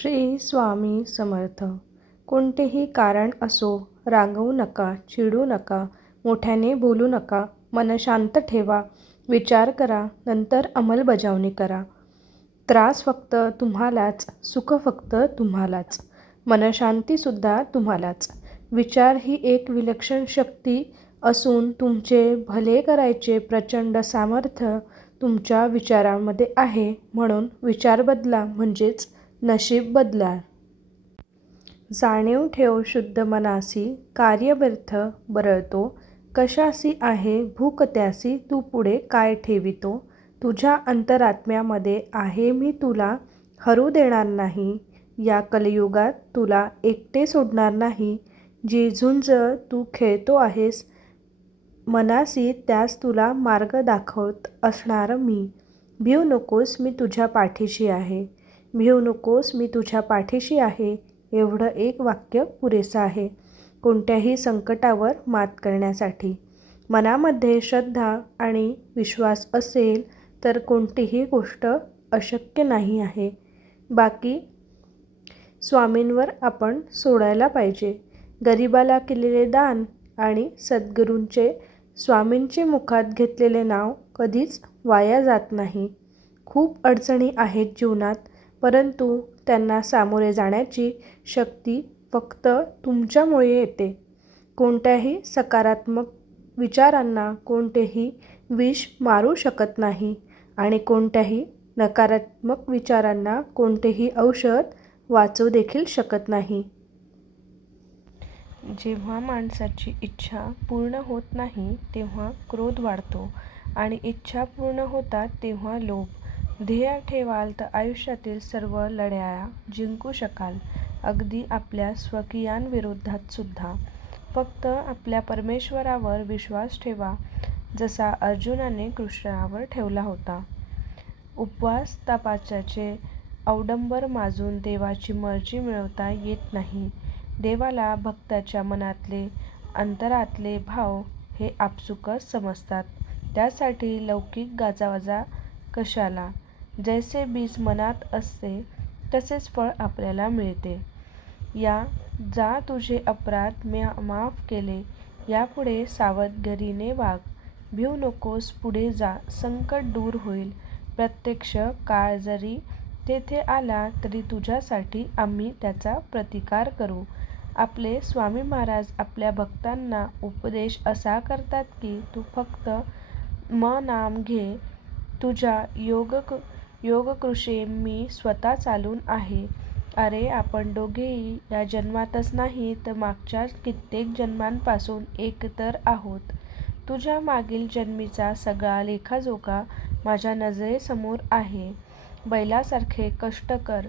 श्री स्वामी समर्थ. कोणतेही कारण असो, रागवू नका, चिडू नका, मोठ्याने बोलू नका. मन शांत ठेवा, विचार करा, नंतर अंमलबजावणी करा. त्रास फक्त तुम्हालाच, सुख फक्त तुम्हालाच, मनशांतीसुद्धा तुम्हालाच. विचार ही एक विलक्षण शक्ती असून तुमचे भले करायचे प्रचंड सामर्थ्य तुमच्या विचारांमध्ये आहे. म्हणून विचार बदला म्हणजेच नशीब बदलाल. जाणीव ठेव शुद्ध मनासी, कार्य व्यर्थ बरळतो. कशासी आहे भूक त्यासी, तू पुढे काय ठेवितो. तुझ्या अंतरात्म्यामध्ये आहे मी तुला हरू देणार नाही. या कलियुगात तुला एकटे सोडणार नाही. जी झुंज तू खेळतो आहेस मनासी, त्यास तुला मार्ग दाखवत असणार मी. भिवू नकोस, मी तुझ्या पाठीशी आहे. भिवू नकोस, मी तुझ्या पाठीशी आहे. एवढं एक वाक्य पुरेसं आहे कोणत्याही संकटावर मात करण्यासाठी. मनामध्ये श्रद्धा आणि विश्वास असेल तर कोणतीही गोष्ट अशक्य नाही आहे. बाकी स्वामींवर आपण सोडायला पाहिजे. गरिबाला केलेले दान आणि सद्गुरूंचे, स्वामींचे मुखात घेतलेले नाव कधीच वाया जात नाही. खूप अडचणी आहेत जीवनात, परंतु त्यांना सामोरे जाण्याची शक्ती फक्त तुमच्यामुळे येते. कोणत्याही सकारात्मक विचारांना कोणतेही विष मारू शकत नाही आणि कोणत्याही नकारात्मक विचारांना कोणतेही औषध वाचवू देखील शकत नाही. जेव्हा माणसाची इच्छा पूर्ण होत नाही तेव्हा क्रोध वाढतो आणि इच्छा पूर्ण होतात तेव्हा लोभ. ध्येय ठेवाल तर आयुष्यातील सर्व लढाया जिंकू शकाल, अगदी आपल्या स्वकीयांविरोधात सुद्धा. फक्त आपल्या परमेश्वरावर विश्वास ठेवा, जसा अर्जुनाने कृष्णावर ठेवला होता. उपवास तपासाचे अवडंबर माजून देवाची मर्जी मिळवता येत नाही. देवाला भक्ताच्या मनातले अंतरातले भाव हे आपसुकच समजतात. त्यासाठी लौकिक गाजावाजा कशाला. जैसे बीज मनात असते तसेच फळ आपल्याला मिळते. जा तुझे अपराध माफ केले, यापुढे सावधगिरीने वाग. भिवू नकोस, पुढे जा, संकट दूर होईल. प्रत्यक्ष काळ जरी तेथे आला तरी तुझ्यासाठी आम्ही त्याचा प्रतिकार करू. आपले स्वामी महाराज आपल्या भक्तांना उपदेश असा करतात की तू फक्त नाम घे. तुझ्या योगकृशे मी स्वतः चालून आहे. अरे, आपण दोघेही या जन्मातच नाही तर मागच्या कित्येक जन्मांपासून एकतर आहोत. तुझ्या मागील जन्मीचा सगळा लेखाजोखा माझ्या नजरेसमोर आहे. बैलासारखे कष्ट कर.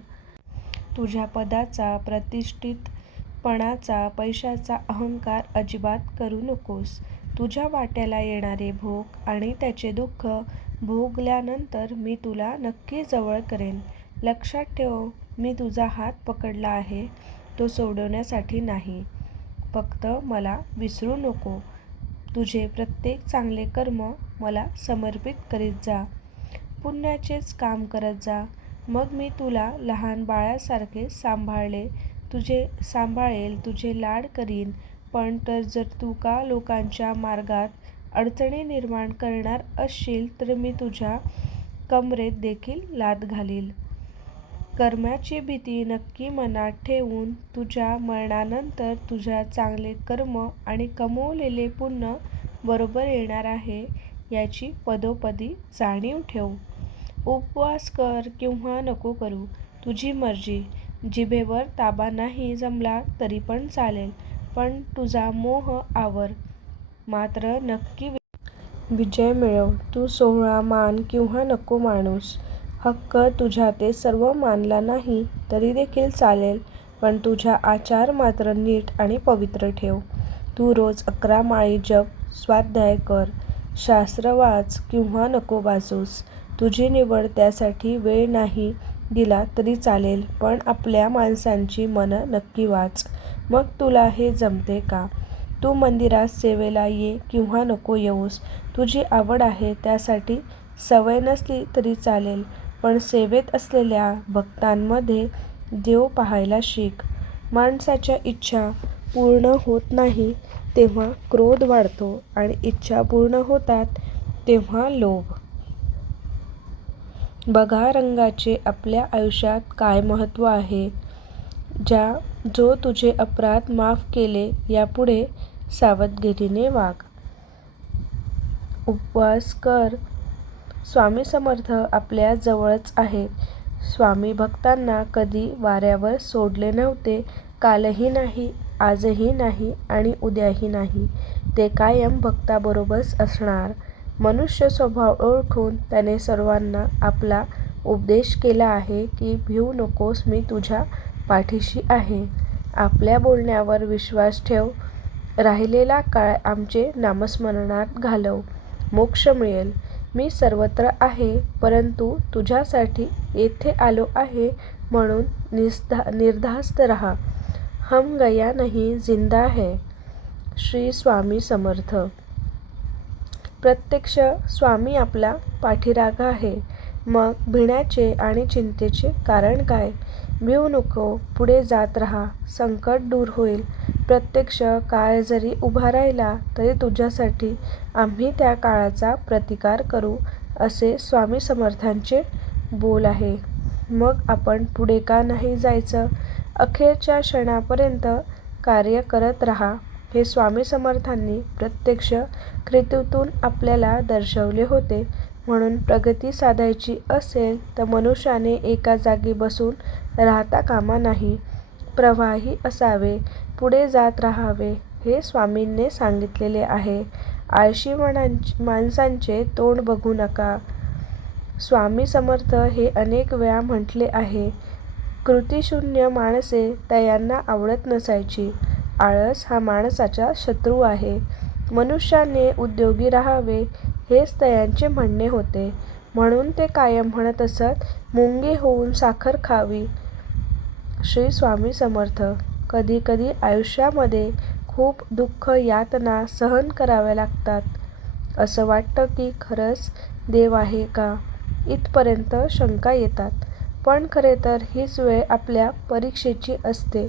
तुझ्या पदाचा, प्रतिष्ठितपणाचा, पैशाचा अहंकार अजिबात करू नकोस. तुझ्या वाट्याला येणारे भोग आणि त्याचे दुःख भोगल्यानंतर मी तुला नक्की जवळ करेन. लक्षात ठेव, मी तुझा हात पकडला आहे तो सोडवण्यासाठी नाही. फक्त मला विसरू नको. तुझे प्रत्येक चांगले कर्म मला समर्पित करीत जा. पुण्याचेच काम करत जा. मग मी तुला लहान बाळासारखे सांभाळेल, तुझे लाड करीन. पण जर तू का लोकांच्या मार्गात अडचणी निर्माण करणार असशील तर मी तुझ्या कमरेत देखील लाथ घालील. कर्माची भीती नक्की मनात ठेवून तुझ्या मरणानंतर तुझ्या चांगले कर्म आणि कमवलेले पुण्य बरोबर येणार आहे याची पदोपदी जाणीव ठेव. उपवास कर किंवा नको करू, तुझी मर्जी. जिभेवर ताबा नाही जमला तरी पण चालेल, पण तुझा मोह आवर. मात्र नक्की विजय मिळव. तू सोहळा मान किंवा नको मानूस. हक्क तुझ्या ते सर्व मानला नाही तरी देखील चालेल, पण तुझा आचार मात्र नीट आणि पवित्र ठेव. तू रोज 11 माळी जप, स्वाध्याय कर. शास्त्र वाच किंवा नको वाचूस. तुझी निवड. त्यासाठी वेळ नाही दिला तरी चालेल, पण आपल्या माणसांची मनं नक्की वाच. मग तुला हे जमते का? तू मंदिरात सेवेला ये किंवा नको येऊस. तुझी आवड आहे त्यासाठी सवय नसली तरी चालेल, पण सेवेत असलेल्या भक्तांमध्ये देव पाहायला शिक. माणसाच्या इच्छा पूर्ण होत नाही तेव्हा क्रोध वाढतो आणि इच्छा पूर्ण होतात तेव्हा लोभ. बघा रंगाचे आपल्या आयुष्यात काय महत्त्व आहे. जो तुझे अपराध माफ केले यापुढे सावधगिरीने वाग. उपवास कर. स्वामी समर्थ आपल्या जवळच आहेत. स्वामी भक्तांना कधी वाऱ्यावर सोडले नव्हते. कालही नाही, आजही नाही आणि उद्याही नाही. ते कायम भक्ताबरोबरच असणार. मनुष्य स्वभाव ओळखून त्याने सर्वांना आपला उपदेश केला आहे की भिवू नकोस, मी तुझ्या पाठीशी आहे. आपल्या बोलण्यावर विश्वास ठेव. राहिलेला काळ आमचे नामस्मरणात घालव. मोक्ष मिळेल. मी सर्वत्र आहे, परंतु तुझ्यासाठी येथे आलो आहे म्हणून निर्धास्त रहा. हम गया नहीं, जिंदा है. श्री स्वामी समर्थ. प्रत्यक्ष स्वामी आपला पाठीराखा आहे. मग भिण्याचे आणि चिंतेचे कारण काय? भिवू नको, पुढे जात राहा. संकट दूर होईल. प्रत्यक्ष काळ जरी उभा राहिला तरी तुझ्यासाठी आम्ही त्या काळाचा प्रतिकार करू, असे स्वामी समर्थांचे बोल आहे. मग आपण पुढे का नाही जायचं? अखेरच्या क्षणापर्यंत कार्य करत राहा, हे स्वामी समर्थांनी प्रत्यक्ष कृतीतून आपल्याला दर्शवले होते. म्हणून प्रगती साधायची असेल तर मनुष्याने एका जागी बसून राहता कामा नाही. प्रवाही असावे, पुढे जात राहावे, हे स्वामींनी सांगितलेले आहे. आळशी माणसांचे तोंड बघू नका. स्वामी समर्थ हे अनेक वेळा म्हटले आहे. कृतिशून्य माणसे त्यांना आवडत नसायची. आळस हा माणसाचा शत्रू आहे. मनुष्याने उद्योगी राहावे, हेच त्यांचे म्हणणे होते. म्हणून ते कायम म्हणत असत, मुंगी होऊन साखर खावी. श्री स्वामी समर्थ. कधी कधी आयुष्यामध्ये खूप दुःख यातना सहन कराव्या लागतात. असं वाटतं की खरंच देव आहे का, इथपर्यंत शंका येतात. पण खरे तर हीच वेळ आपल्या परीक्षेची असते.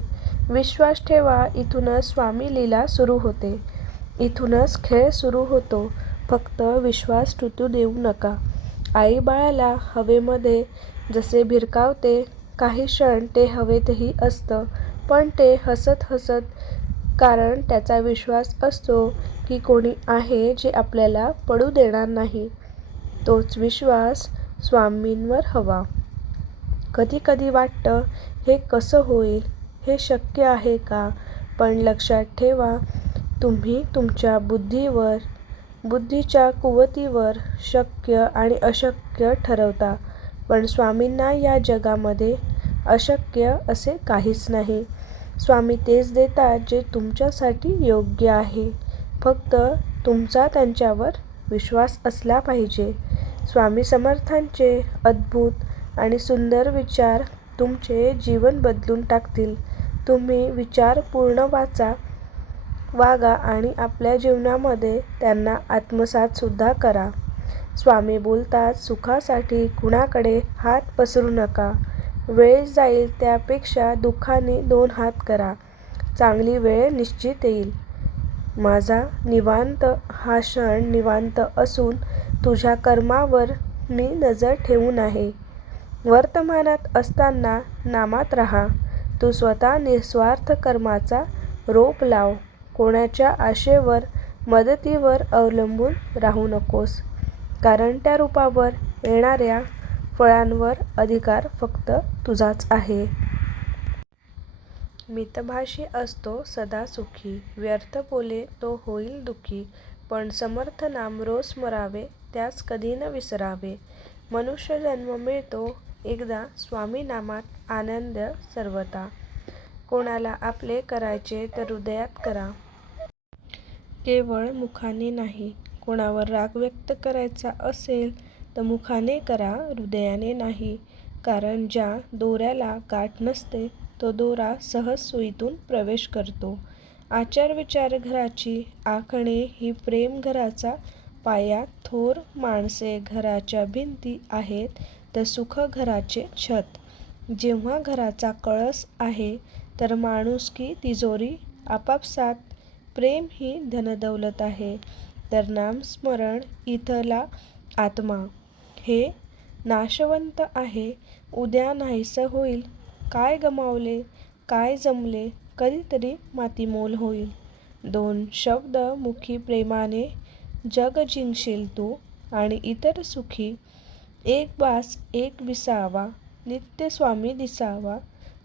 विश्वास ठेवा, इथूनच स्वामी लीला सुरू होते. इथूनच खेळ सुरू होतो. फक्त विश्वास तुटू देऊ नका. आई बाळाला हवेमध्ये जसे भिरकावते, काही क्षण ते हवेतही असतं, पण ते हसत हसत, कारण त्याचा विश्वास असतो की कोणी आहे जे आपल्याला पडू देणार नाही. तोच विश्वास स्वामींवर हवा. कधी कधी वाटतं, हे कसं होईल, हे शक्य आहे का? पण लक्षात ठेवा, तुम्ही तुमच्या बुद्धीच्या कुवतीवर शक्य आणि अशक्य ठरवता. पण स्वामींना या जगामध्ये अशक्य असे काहीच नाही. स्वामी तेच देतात जे तुमच्यासाठी योग्य आहे. फक्त तुमचा त्यांच्यावर विश्वास असला पाहिजे. स्वामी समर्थांचे अद्भुत आणि सुंदर विचार तुमचे जीवन बदलून टाकतील. तुम्ही विचारपूर्ण वागा आणि आपल्या जीवनामध्ये त्यांना आत्मसातसुद्धा करा. स्वामी बोलतात, सुखासाठी कुणाकडे हात पसरू नका. वेळ जाईल त्यापेक्षा दुःखाने 2 हात करा. चांगली वेळ निश्चित येईल. माझा निवांत हा क्षण निवांत असून तुझ्या कर्मावर मी नजर ठेवून आहे. वर्तमानात असताना नामात राहा. तू स्वतः निस्वार्थ कर्माचा रोप लाव. कोणाच्या आशेवर, मदतीवर अवलंबून राहू नकोस, कारण त्या रूपावर येणाऱ्या फळांवर अधिकार फक्त तुझाच आहे. मितभाषी असतो सदा सुखी, व्यर्थ बोले तो होईल दुःखी. पण समर्थ नाम रोज स्मरावे, त्यास कधी न विसरावे. मनुष्य जन्म मिळतो एकदा, स्वामी नामात आनंद सर्वथा. कोणाला आपले करायचे तर हृदयात करा, केवळ मुखाने नाही. कोणावर राग व्यक्त करायचा असेल तर मुखाने करा, हृदयाने नाही. कारण ज्या दोऱ्याला गाठ नसते तो दोरा सहज सुईतून प्रवेश करतो. आचार विचार घराची आखणे ही प्रेम घराचा पाया. थोर माणसे घराच्या भिंती आहेत तर सुख घराचे छत. जेव्हा घराचा कळस आहे तर माणुसकी तिजोरी आपापसात. प्रेम ही धनदौलत आहे तर नामस्मरण इथला आत्मा. हे नाशवंत आहे, उद्या नाहीसं होईल. काय गमावले, काय जमले, कधीतरी मातीमोल होईल. 2 शब्द मुखी प्रेमाने जग जिंकशील तू आणि इतर सुखी. एक बास एक विसावा, नित्य स्वामी दिसावा.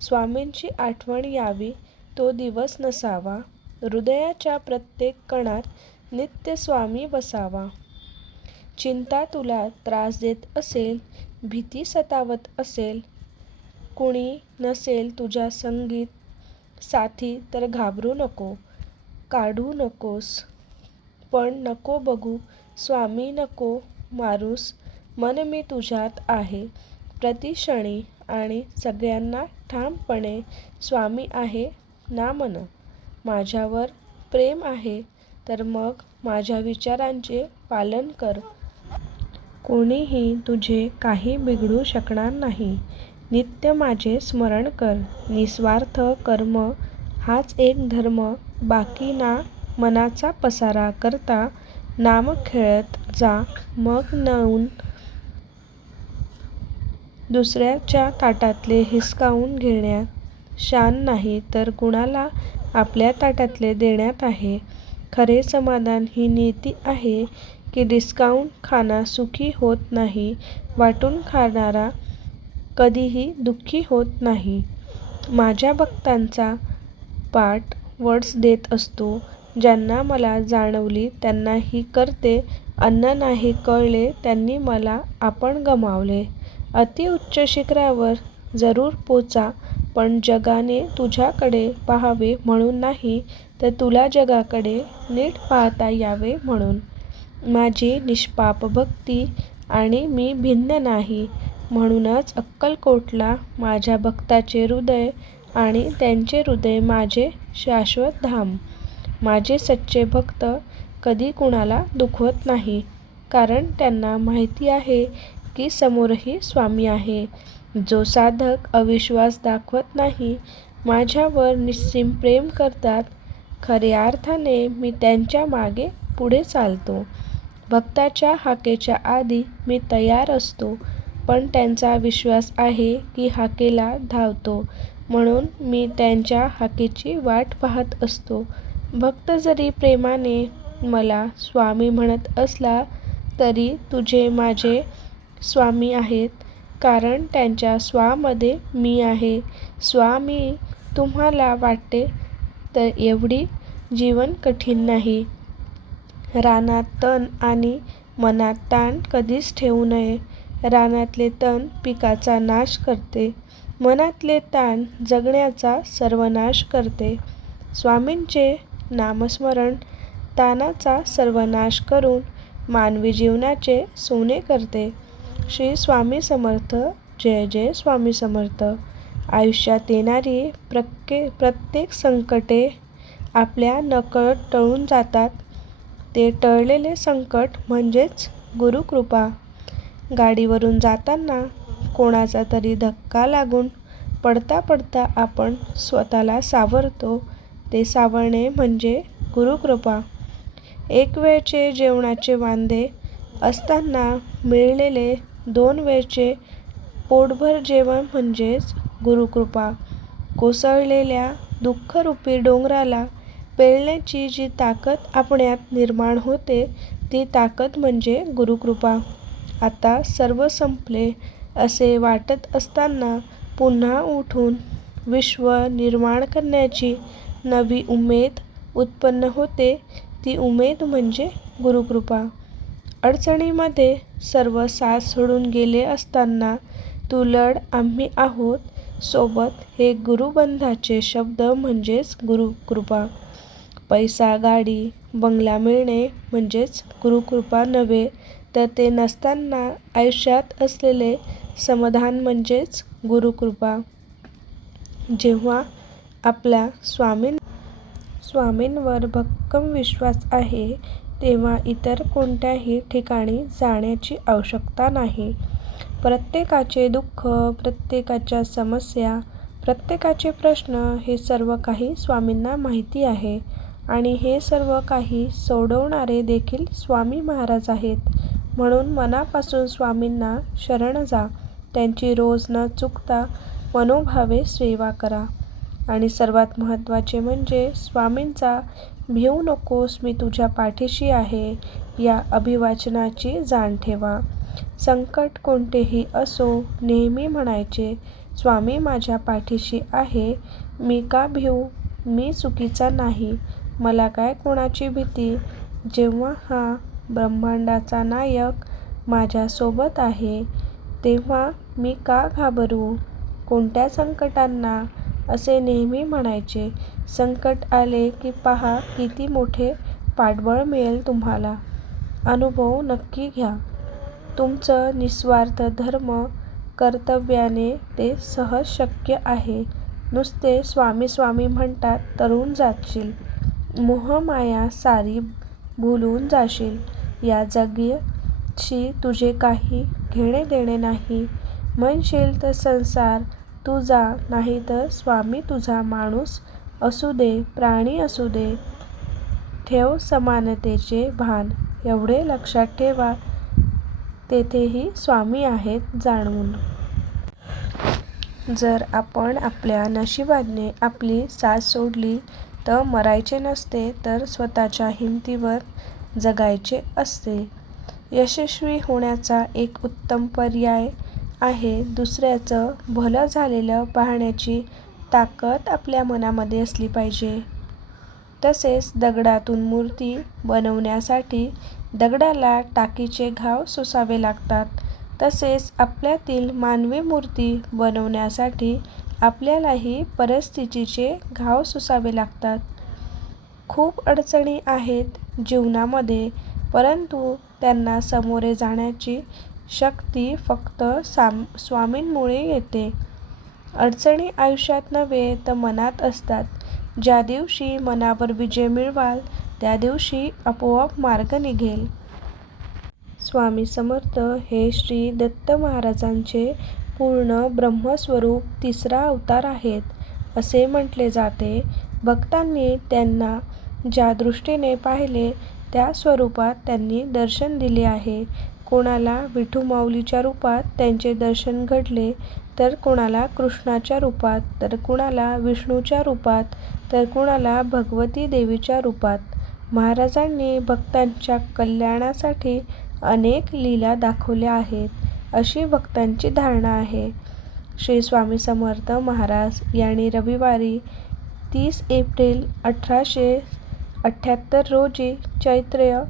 स्वामींची आठवण यावी, तो दिवस नसावा. हृदयाच्या प्रत्येक कणात नित्य स्वामी वसावा. चिंता तुला त्रास देत असेल, भीती सतावत असेल, कुणी नसेल तुझ्या संगीत साथी तर घाबरू नको, काढू नकोस. पण नको बघू स्वामी, नको मारूस. मन मी तुझ्यात आहे प्रतिक्षणी आणि सगळ्यांना ठामपणे. स्वामी आहे ना मन, माझ्यावर प्रेम आहे तर मग माझ्या विचारांचे पालन कर. कोणीही तुझे काही बिघडू शकणार नाही. नित्य माझे स्मरण कर. निस्वार्थ कर्म हाच एक धर्म. बाकी ना मनाचा पसारा करता. नाम खेळत जा मग नऊन. दुसऱ्याच्या ताटातले हिसकावून घेण्यात शान नाही तर कुणाला आपल्या ताटातले देण्यात आहे. खरे समाधान ही नीती आहे की डिस्काउंट खाना सुखी होत नाही. वाटून खाणारा कधीही दुःखी होत नाही. माझ्या भक्तांचा पाठ वर्ड्स देत असतो. ज्यांना मला जाणवली त्यांना ही करते. अन्न नाही कळले त्यांनी मला आपण गमावले. अति उच्च शिखरावर जरूर पोचा, पण जगाने तुझ्याकडे पाहावे म्हणून नाही तर तुला जगाकडे नीट पाहता यावे म्हणून. माझी निष्पाप भक्ती आणि मी भिन्न नाही. म्हणूनच अक्कलकोटला माझ्या भक्ताचे हृदय आणि त्यांचे हृदय माझे शाश्वत धाम. माझे सच्चे भक्त कधी कुणाला दुखवत नाही, कारण त्यांना माहिती आहे की समोरही स्वामी आहे. जो साधक अविश्वास दाखवत नाही, माझ्यावर निस्सीम प्रेम करतात, खऱ्या अर्थाने मी त्यांच्या मागे पुढे चालतो. भक्ताच्या हाकेच्या आधी मी तयार असतो, पण त्यांचा विश्वास आहे की हाकेला धावतो म्हणून मी त्यांच्या हाकेची वाट पाहत असतो. भक्त जरी प्रेमाने मला स्वामी म्हणत असला तरी तुझे माझे स्वामी आहेत, कारण त्यांच्या स्वामध्ये मी आहे. स्वामी तुम्हाला वाटते तर एवढी जीवन कठीण नाही. रानात तण आणि मनात ताण कधीच ठेवू नये. रानातले तण पिकाचा नाश करते, मनातले ताण जगण्याचा सर्वनाश करते. स्वामींचे नामस्मरण ताणाचा सर्वनाश करून मानवी जीवनाचे सोने करते. श्री स्वामी समर्थ. जय जय स्वामी समर्थ. आयुष्यात येणारी प्रत्येक संकटे आपल्या नकळत टळून जातात. ते टळलेले संकट म्हणजेच गुरुकृपा. गाडीवरून जाताना कोणाचा तरी धक्का लागून पडता पडता आपण स्वतःला सावरतो, ते सावरणे म्हणजे गुरुकृपा. एक वेळचे जेवणाचे वांदे असताना मिळालेले 2 वेळचे पोटभर जेवण म्हणजेच गुरुकृपा. कोसळलेल्या दुःखरूपी डोंगराला पेलण्याची जी ताकद आपण्यात निर्माण होते, ती ताकद म्हणजे गुरुकृपा. आता सर्व संपले असे वाटत असताना पुन्हा उठून विश्व निर्माण करण्याची नवी उमेद उत्पन्न होते, ती उमेद म्हणजे गुरुकृपा. अडचणीमध्ये सर्व साथ सोडून गेले असताना तू लढ आम्ही आहोत सोबत, हे गुरुबंधाचे शब्द म्हणजेच गुरुकृपा. पैसा गाडी बंगला मिळणे म्हणजेच गुरुकृपा नव्हे, तर ते नसताना आयुष्यात असलेले समाधान म्हणजेच गुरुकृपा. जेव्हा आपला स्वामींवर भक्कम विश्वास आहे तेव्हा इतर कोणत्याही ठिकाणी जाण्याची आवश्यकता नाही. प्रत्येकाचे दुःख, प्रत्येकाच्या समस्या, प्रत्येकाचे प्रश्न हे सर्व काही स्वामींना माहिती आहे आणि हे सर्व काही सोडवणारे देखील स्वामी महाराज आहेत. म्हणून मनापासून स्वामींना शरण जा. त्यांची रोज न चुकता मनोभावे सेवा करा. आणि सर्वात महत्त्वाचे म्हणजे स्वामींचा "भिवू नकोस, मी तुझ्या पाठीशी आहे" या अभिवाचनाची जाण ठेवा. संकट कोणतेही असो, नेहमी म्हणायचे, "स्वामी माझ्या पाठीशी आहे, मी का भिवू? मी चुकीचा नाही, मला काय कोणाची भीती? जेव्हा हा ब्रह्मांडाचा नायक माझ्यासोबत आहे, तेव्हा मी का घाबरू? कोणत्या संकटांना?" असे नेहमी म्हणायचे. संकट आले की पहा किती मोठे पाठबळ मिळेल तुम्हाला. अनुभव नक्की घ्या. तुमचं निस्वार्थ धर्म कर्तव्याने ते सहज शक्य आहे. नुसते स्वामी स्वामी म्हणतात तरुण जाशील. मोहमाया सारी भुलून जाशील. या जगाशी तुझे काही घेणे देणे नाही. म्हणशील तर संसार तुझा नाही तर स्वामी तुझा. माणूस असू दे, प्राणी असू दे, ठेव समानतेचे भान. एवढे लक्षात ठेवा, तेथेही स्वामी आहेत जाणून. जर आपण आपल्या नशिबाने आपली साथ सोडली तर मरायचे नसते, तर स्वतःच्या हिमतीवर जगायचे असते. यशस्वी होण्याचा एक उत्तम पर्याय आहे दुसऱ्याचं भलं झालेलं पाहण्याची ताकद आपल्या मनामध्ये असली पाहिजे. तसेच दगडातून मूर्ती बनवण्यासाठी दगडाला टाकीचे घाव सोसावे लागतात. तसेच आपल्यातील मानवी मूर्ती बनवण्यासाठी आपल्यालाही परिस्थितीचे घाव सोसावे लागतात. खूप अडचणी आहेत जीवनामध्ये, परंतु त्यांना सामोरे जाण्याची शक्ती फक्त स्वामींमुळे येते. अडचणी आयुष्यात नव्हे तर मनात असतात. ज्या दिवशी मनावर विजय मिळवाल त्या दिवशी आपोआप मार्ग निघेल. स्वामी समर्थ हे श्री दत्त महाराजांचे पूर्ण ब्रह्मस्वरूप तिसरा अवतार आहेत, असे म्हटले जाते. भक्तांनी त्यांना ज्या दृष्टीने पाहिले त्या स्वरूपात त्यांनी दर्शन दिले आहे. कोणाला विठुमाऊलीच्या रूपात त्यांचे दर्शन घडले, तर कोणाला कृष्णाच्या रूपात, तर कुणाला विष्णूच्या रूपात, तर कुणाला भगवती देवीच्या रूपात. महाराजांनी भक्तांच्या कल्याणासाठी अनेक लीला दाखवल्या आहेत, अशी भक्तांची धारणा आहे. श्री स्वामी समर्थ महाराज यांनी रविवारी 30 एप्रिल 1878 रोजी चैत्र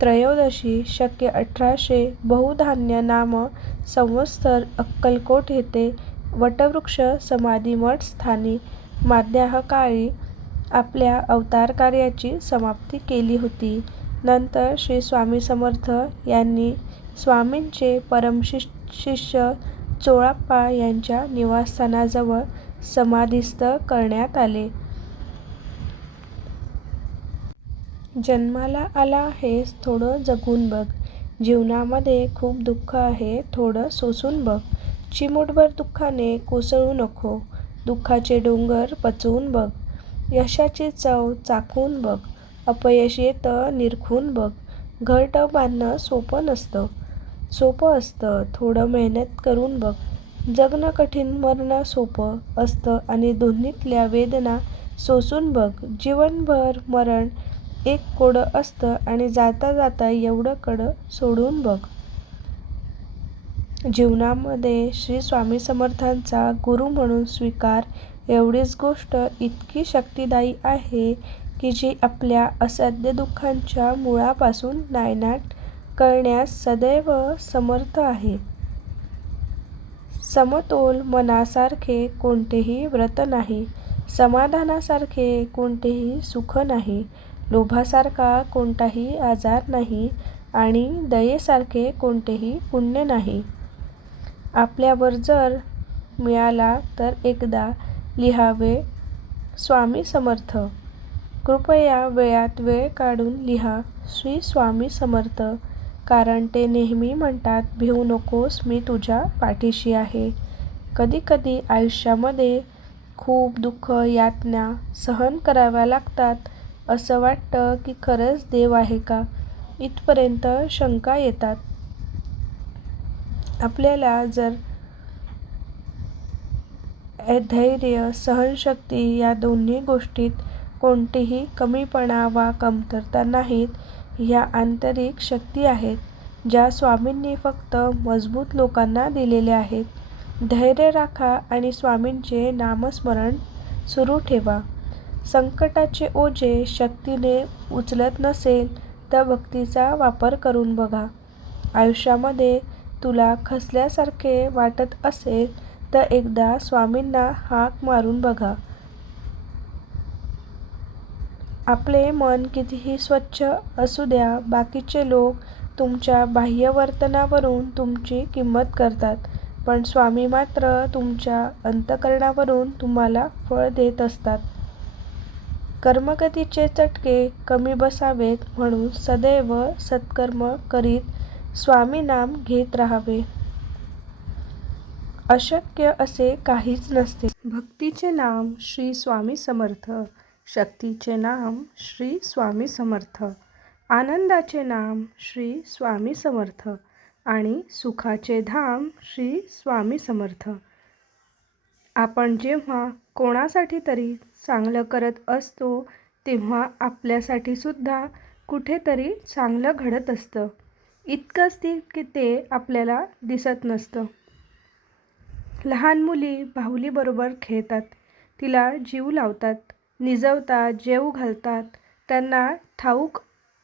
त्रयोदशी शके 1800 बहुधान्य नाम संवत्सर अक्कलकोट येथे वटवृक्ष समाधी मठ स्थानी माध्यान्ह काळी आपल्या अवतार कार्याची समाप्ती केली होती. नंतर श्री स्वामी समर्थ यांनी स्वामींचे परमशिष्य चोळप्पा यांच्या निवासस्थानाजवळ समाधीस्थ करण्यात आले. जन्माला आला आहेस, थोडं जगून बघ. जीवनामध्ये खूप दुःख आहे, थोडं सोसून बघ. चिमूटभर दुःखाने कोसळू नको. दुःखाचे डोंगर पचवून बघ. यशाची चव चाखून बघ. अपयश येतं निरखून बघ. घरटं बांधणं सोपं नसतं, सोपं असतं थोडं मेहनत करून बघ. जगणं कठीण, मरणं सोपं असतं आणि दोन्हीतल्या वेदना सोसून बघ. जीवनभर मरण एक कोडं असतं आणि जाता जाता एवढं कडं सोडून बघ. जीवनामध्ये श्री स्वामी समर्थांचा गुरु म्हणून स्वीकार. एवढीच गोष्ट इतकी शक्तिदायी आहे की जी आपल्या असाध्य दुःखांच्या मुळापासून नायनाट करण्यास सदैव समर्थ आहे. समतोल मनासारखे कोणतेही व्रत नाही. समाधानासारखे कोणतेही सुख नाही. लोभासारखा कोणताही आजार नाही आणि दयेसारखे कोणतेही पुण्य नाही. आपल्यावर जर मिळाला तर एकदा लिहावे स्वामी समर्थ. कृपया वेळात वेळ काढून लिहा श्री स्वामी समर्थ. कारण ते नेहमी म्हणतात, भिवू नकोस, मी तुझ्या पाठीशी आहे. कधीकधी आयुष्यामध्ये खूप दुःख, यातना सहन कराव्या लागतात. असं वाटतं की खरंच देव आहे का, इथपर्यंत शंका येतात. आपल्याला जर धैर्य, सहनशक्ती या दोन्ही गोष्टीत कोणतीही कमीपणा वा कमतरता नाहीत, ह्या आंतरिक शक्ती आहेत, ज्या स्वामींनी फक्त मजबूत लोकांना दिलेल्या आहेत. धैर्य राखा आणि स्वामींचे नामस्मरण सुरू ठेवा. संकटाचे ओझे शक्तीने उचलत नसेल तर भक्तीचा वापर करून बघा. आयुष्यामध्ये तुला खचल्यासारखे वाटत असेल तर एकदा स्वामींना हाक मारून बघा. आपले मन कितीही स्वच्छ असू द्या, बाकीचे लोक तुमच्या बाह्यवर्तनावरून तुमची किंमत करतात, पण स्वामी मात्र तुमच्या अंतःकरणावरून तुम्हाला फळ देत असतात. कर्मगतीचे चटके कमी बसावेत म्हणून सदैव सत्कर्म करीत स्वामीनाम घेत राहावे. अशक्य असे काहीच नसते. भक्तीचे नाम श्री स्वामी समर्थ, शक्तीचे नाम श्री स्वामी समर्थ, आनंदाचे नाम श्री स्वामी समर्थ आणि सुखाचे धाम श्री स्वामी समर्थ. आपण जेव्हा कोणासाठी तरी चांगलं करत असतो तेव्हा आपल्यासाठी सुद्धा कुठेतरी चांगलं घडत असतं. इतकंच की ते आपल्याला दिसत नसतं. लहान मुली बाहुलीबरोबर खेळतात, तिला जीव लावतात, निजवतात, जेवू घालतात. त्यांना ठाऊक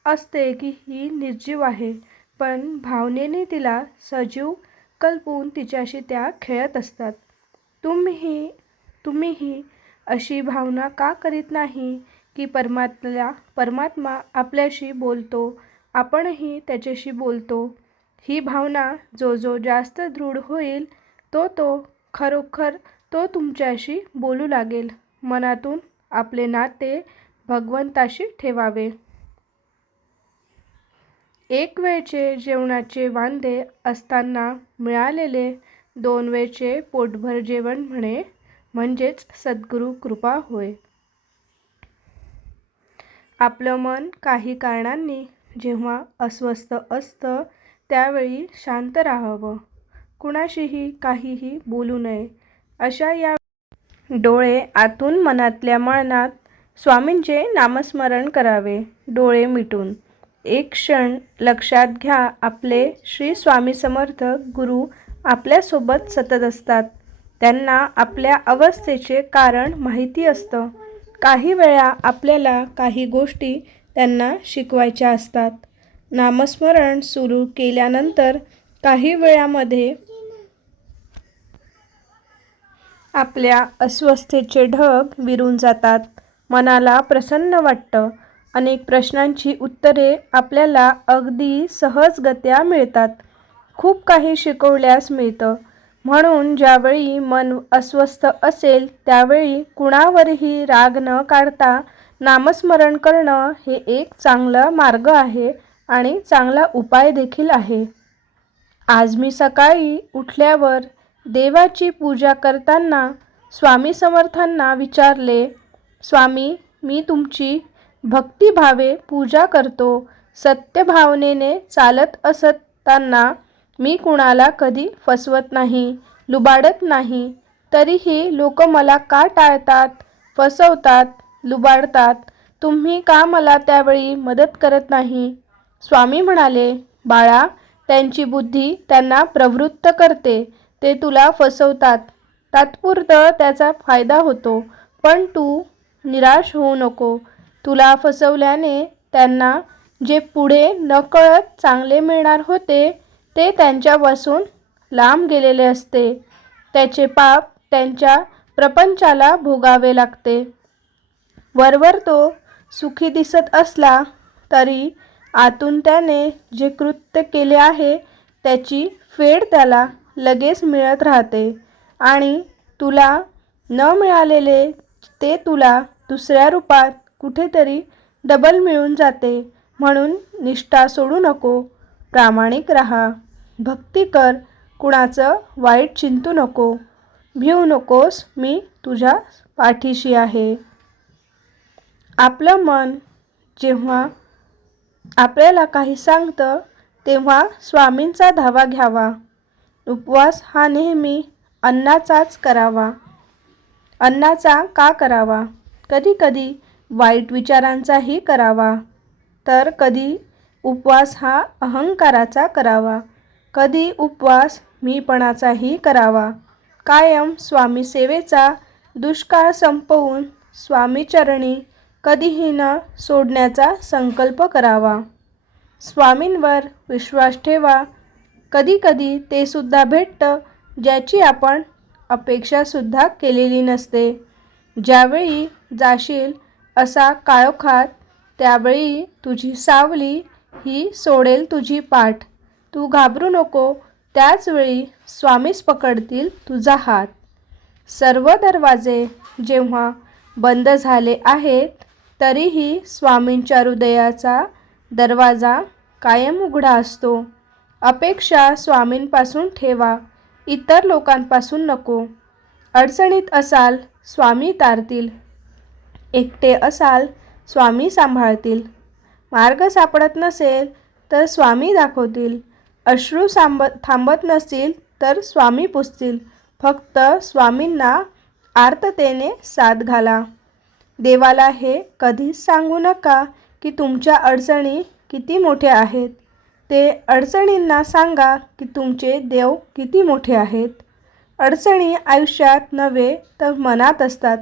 असते की ही निर्जीव आहे, पण भावनेने तिला सजीव कल्पून तिच्याशी त्या खेळत असतात. तुम्हीही अशी भावना का करीत नाही की परमात्मा आपल्याशी बोलतो, आपणही त्याच्याशी बोलतो. ही भावना जो जास्त दृढ होईल तो खरोखर तो तुमच्याशी बोलू लागेल. मनातून आपले नाते भगवंताशी ठेवावे. एक वेळचे जेवणाचे वांदे असताना मिळालेले 2 वेळचे पोटभर जेवण म्हणजेच सद्गुरू कृपा होय. आपलं मन काही कारणांनी जेव्हा अस्वस्थ असतं त्यावेळी शांत राहावं, कुणाशीही काहीही बोलू नये. अशा या डोळे आतून मनातल्या मनात स्वामींचे नामस्मरण करावे. डोळे मिटून एक क्षण लक्षात घ्या, आपले श्री स्वामी समर्थ गुरु आपल्यासोबत सतत असतात. त्यांना आपल्या अवस्थेचे कारण माहिती असतं. काही वेळा आपल्याला काही गोष्टी त्यांना शिकवायच्या असतात. नामस्मरण सुरू केल्यानंतर काही वेळामध्ये आपल्या अस्वस्थतेचे ढग विरून जातात. मनाला प्रसन्न वाटतं. अनेक प्रश्नांची उत्तरे आपल्याला अगदी सहजगत्या मिळतात. खूप काही शिकवल्यास मिळतं. म्हणून ज्यावेळी मन अस्वस्थ असेल त्यावेळी कुणावरही राग न काढता नामस्मरण करणं हे एक चांगला मार्ग आहे आणि चांगला उपाय देखील आहे. आज मी सकाळी उठल्यावर देवाची पूजा करताना स्वामी समर्थांना विचारले, स्वामी, मी तुमची भक्तिभावे पूजा करतो. सत्य भावनेने चालत असताना मी कुणाला कधी फसवत नाही, लुबाडत नाही. तरीही लोक मला का टाळतात, फसवतात, लुबाडतात? तुम्ही का मला त्यावेळी मदत करत नाही? स्वामी म्हणाले, बाळा, त्यांची बुद्धी त्यांना प्रवृत्त करते. ते तुला फसवतात. तात्पुरतं त्याचा फायदा होतो, पण तू निराश होऊ नको. तुला फसवल्याने त्यांना जे पुढे नकळत चांगले मिळणार होते ते त्यांच्यापासून लांब गेलेले असते. त्याचे पाप त्यांच्या प्रपंचाला भोगावे लागते. वरवर तो सुखी दिसत असला तरी आतून त्याने जे कृत्य केले आहे त्याची फेड त्याला लगेच मिळत राहते आणि तुला न मिळालेले ते तुला दुसऱ्या रूपात कुठेतरी डबल मिळून जाते. म्हणून निष्ठा सोडू नको. प्रामाणिक राहा, भक्ती कर, कुणाचं वाईट चिंतू नको, भिवू नकोस, मी तुझ्या पाठीशी आहे. आपलं मन जेव्हा आपल्याला काही सांगतं तेव्हा स्वामींचा धावा घ्यावा. उपवास हा नेहमी अन्नाचाच करावा. अन्नाचा का करावा? कधी कधी वाईट विचारांचाही करावा, तर कधी उपवास हा अहंकाराचा करावा, कधी उपवास मीपणाचाही करावा. कायम स्वामी सेवेचा दुष्काळ संपवून स्वामीचरणी कधीही न सोडण्याचा संकल्प करावा. स्वामींवर विश्वास ठेवा. कधी कधी ते सुद्धा भेटतं ज्याची आपण अपेक्षासुद्धा केलेली नसते. ज्यावेळी जाशील असा काळोखात त्यावेळी तुझी सावली ही सोडेल तुझी पाठ. तू घाबरू नको, त्याचवेळी स्वामीच पकडतील तुझा हात. सर्व दरवाजे जेव्हा बंद झाले आहेत तरीही स्वामींच्या हृदयाचा दरवाजा कायम उघडा असतो. अपेक्षा स्वामींपासून ठेवा, इतर लोकांपासून नको. अडचणीत असाल स्वामी तारतील, एकटे असाल स्वामी सांभाळतील. मार्ग सापडत नसेल तर स्वामी दाखवतील. अश्रू थांबत नसतील तर स्वामी पुसतील. फक्त स्वामींना आर्ततेने साथ घाला. देवाला हे कधीच सांगू नका की तुमच्या अडचणी किती मोठ्या आहेत. ते अडचणींना सांगा की तुमचे देव किती मोठे आहेत. अडचणी आयुष्यात नव्हे तर मनात असतात.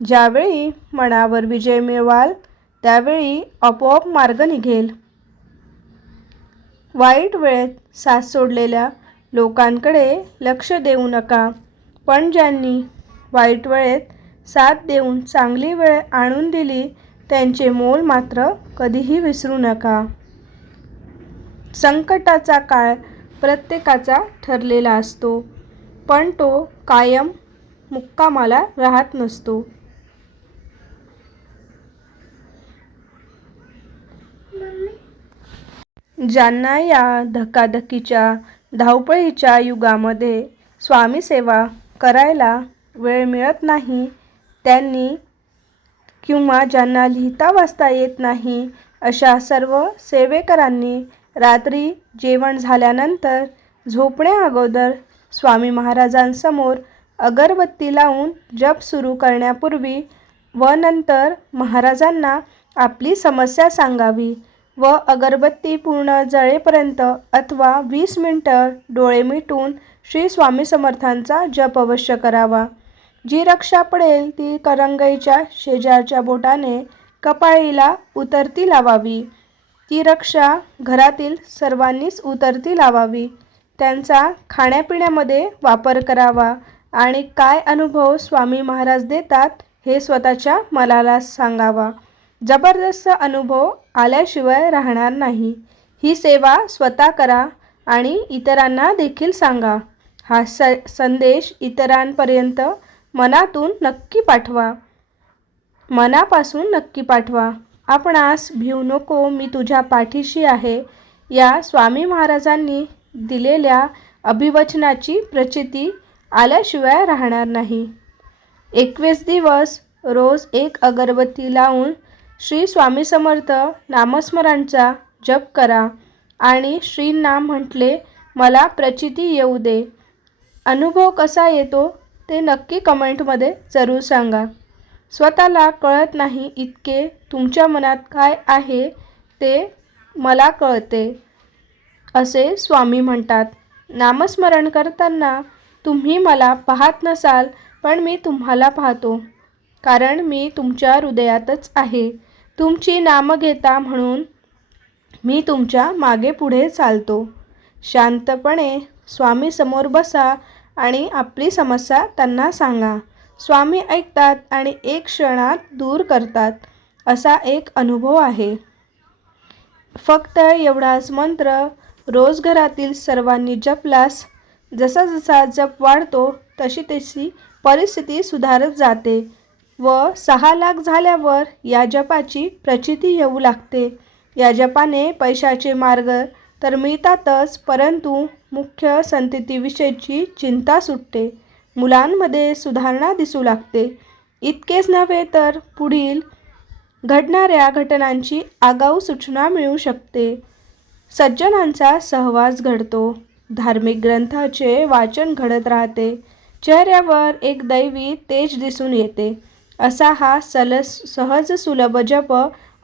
ज्यावेळी मनावर विजय मिळवाल त्यावेळी आपोआप मार्ग निघेल. वाईट वेळेत साथ सोडलेल्या लोकांकडे लक्ष देऊ नका, पण ज्यांनी वाईट वेळेत साथ देऊन चांगली वेळ आणून दिली त्यांचे मोल मात्र कधीही विसरू नका. संकटाचा काळ प्रत्येकाचा ठरलेला असतो, पण तो कायम मुक्कामाला राहत नसतो. ज्यांना या धकाधकीच्या धावपळीच्या युगामध्ये स्वामी सेवा करायला वेळ मिळत नाही त्यांनी किंवा ज्यांना लिहिता वाचता येत नाही अशा सर्व सेवेकरांनी रात्री जेवण झाल्यानंतर झोपण्याअगोदर स्वामी महाराजांसमोर अगरबत्ती लावून जप सुरू करण्यापूर्वी व नंतर महाराजांना आपली समस्या सांगावी व अगरबत्ती पूर्ण जळेपर्यंत अथवा 20 मिनिटं डोळे मिटून श्री स्वामी समर्थांचा जप अवश्य करावा. जी रक्षा पडेल ती करंगईच्या शेजारच्या बोटाने कपाळीला उतरती लावावी. ती रक्षा घरातील सर्वांनीच उतरती लावावी. त्यांचा खाण्यापिण्यामध्ये वापर करावा आणि काय अनुभव स्वामी महाराज देतात हे स्वतःच्या मनाला सांगावा. जबरदस्त अनुभव आल्याशिवाय राहणार नाही. ही सेवा स्वतः करा आणि इतरांना देखील सांगा. हा संदेश इतरांपर्यंत मनातून नक्की पाठवा, मनापासून नक्की पाठवा. आपणास भिवू नको, मी तुझ्या पाठीशी आहे या स्वामी महाराजांनी दिलेल्या अभिवचनाची प्रचिती आल्याशिवाय राहणार नाही. 21 दिवस रोज एक अगरबत्ती लावून श्री स्वामी समर्थ नामस्मरणचा जप करा आणि श्री नाम म्हटले मला प्रचिती येऊ दे. अनुभव कसा येतो ते नक्की कमेंटमध्ये जरूर सांगा. स्वतःला कळत नाही इतके तुमच्या मनात काय आहे ते मला कळते असे स्वामी म्हणतात. नामस्मरण करताना तुम्ही मला पाहत नसाल पण मी तुम्हाला पाहतो, कारण मी तुमच्या हृदयातच आहे. तुमची नाम घेता म्हणून मी तुमच्या मागे पुढे चालतो. शांतपणे स्वामी समोर बसा आणि आपली समस्या त्यांना सांगा. स्वामी ऐकतात आणि एक क्षणात दूर करतात असा एक अनुभव आहे. फक्त एवढाच मंत्र रोज घरातील सर्वांनी जपलास जसा जसा जप वाढतो तशी तशी परिस्थिती सुधारत जाते व 6 लाख झाल्यावर या जपाची प्रचिती येऊ लागते. या जपाने पैशाचे मार्ग तर मिळतातच, परंतु मुख्य संततीविषयीची चिंता सुटते. मुलांमध्ये सुधारणा दिसू लागते. इतकेच नव्हे तर पुढील घडणाऱ्या घटनांची आगाऊ सूचना मिळू शकते. सज्जनांचा सहवास घडतो. धार्मिक ग्रंथाचे वाचन घडत राहते. चेहऱ्यावर एक दैवी तेज दिसून येते. असा हा सहज सुलभ जप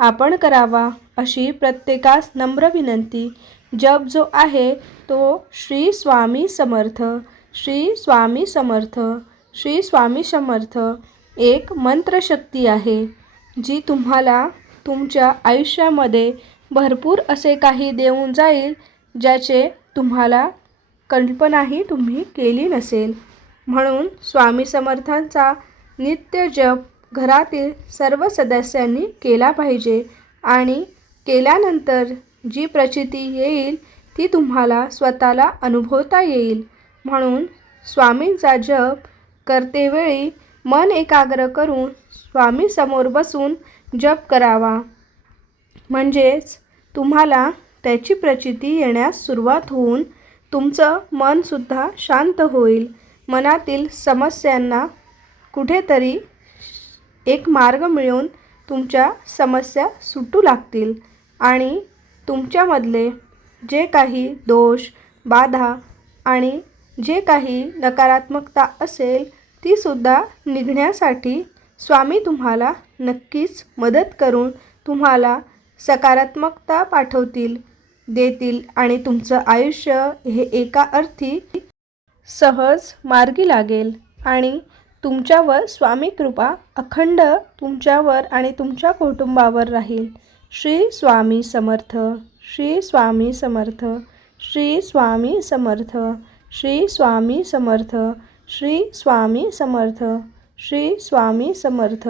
आपण करावा, अशी प्रत्येकास नम्र विनंती. जप जो आहे तो श्री स्वामी समर्थ, श्री स्वामी समर्थ, श्री स्वामी समर्थ एक मंत्रशक्ती आहे, जी तुम्हाला तुमच्या आयुष्यामध्ये भरपूर असे काही देऊन जाईल, ज्याचे तुम्हाला कल्पनाही तुम्ही केली नसेल. म्हणून स्वामी समर्थांचा नित्य जप घरातील सर्व सदस्यांनी केला पाहिजे आणि केल्यानंतर जी प्रचिती येईल ती तुम्हाला स्वतःला अनुभवता येईल. म्हणून स्वामींचा जप करतेवेळी मन एकाग्र करून स्वामी समोर बसून जप करावा. म्हणजेच तुम्हाला त्याची प्रचिती येण्यास सुरुवात होऊन तुमचं मनसुद्धा शांत होईल. मनातील समस्यांना कुठेतरी एक मार्ग मिळून तुमच्या समस्या सुटू लागतील आणि तुमच्यामधले जे काही दोष, बाधा आणि जे काही नकारात्मकता असेल तीसुद्धा निघण्यासाठी स्वामी तुम्हाला नक्कीच मदत करून तुम्हाला सकारात्मकता पाठवतील, देतील आणि तुमचं आयुष्य हे एका अर्थी सहज मार्गी लागेल आणि तुमच्यावर स्वामी कृपा अखंड तुमच्यावर आणि तुमच्या कुटुंबावर राहील. श्री स्वामी समर्थ, श्री स्वामी समर्थ, श्री स्वामी समर्थ, श्री स्वामी समर्थ, श्री स्वामी समर्थ, श्री स्वामी समर्थ.